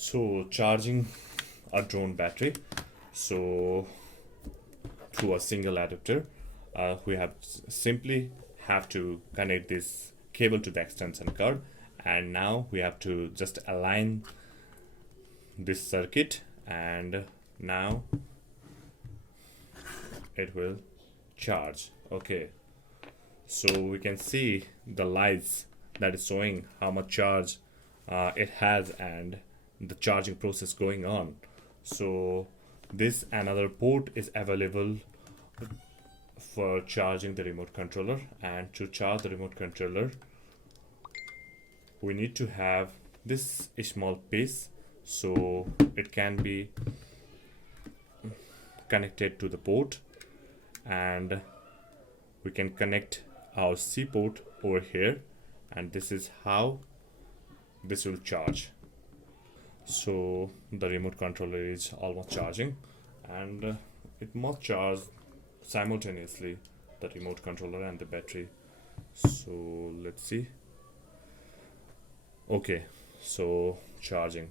So charging a drone battery, so through a single adapter, we have simply have to connect this cable to the extension cord, and now we have to just align this circuit, and now it will charge. Okay, so we can see the lights that is showing how much charge it has and the charging process going on. So this another port is available for charging the remote controller, and to charge the remote controller we need to have this small piece, so it can be connected to the port, and we can connect our C port over here, and this is how this will charge. So the remote controller is almost charging, and it must charge simultaneously, the remote controller and the battery. So let's see. Okay, so charging.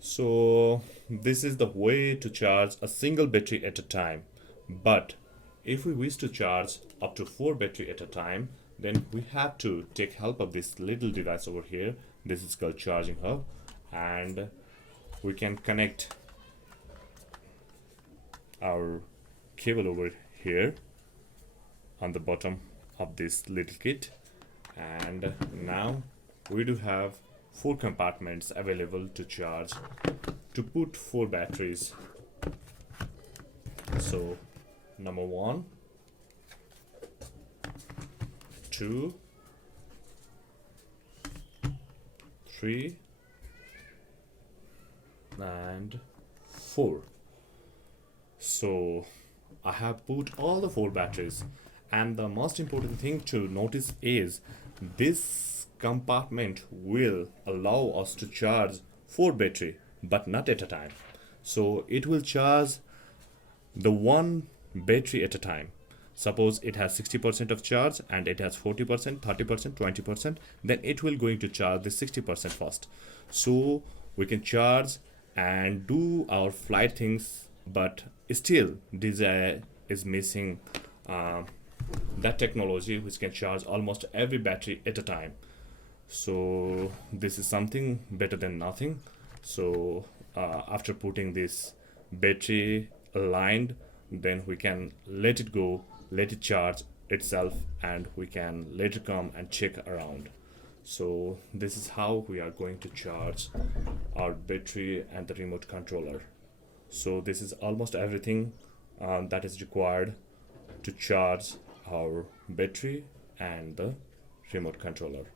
So this is the way to charge a single battery at a time, but if we wish to charge up to 4 battery at a time, then we have to take help of this little device over here. This is called charging hub, and we can connect our cable over here on the bottom of this little kit, and now we do have 4 compartments available to charge, to put 4 batteries. So number 1, 2, 3 and 4. So I have put all the 4 batteries, and the most important thing to notice is this compartment will allow us to charge 4 battery, but not at a time. So it will charge the one battery at a time. Suppose it has 60% of charge and it has 40%, 30%, 20%, then it will going to charge the 60% first. So we can charge and do our flight things, but still DJI is missing that technology which can charge almost every battery at a time. So this is something better than nothing. So after putting this battery aligned, then we can let it go, let it charge itself, and we can later come and check around. So this is how we are going to charge our battery and the remote controller. So this is almost everything that is required to charge our battery and the remote controller.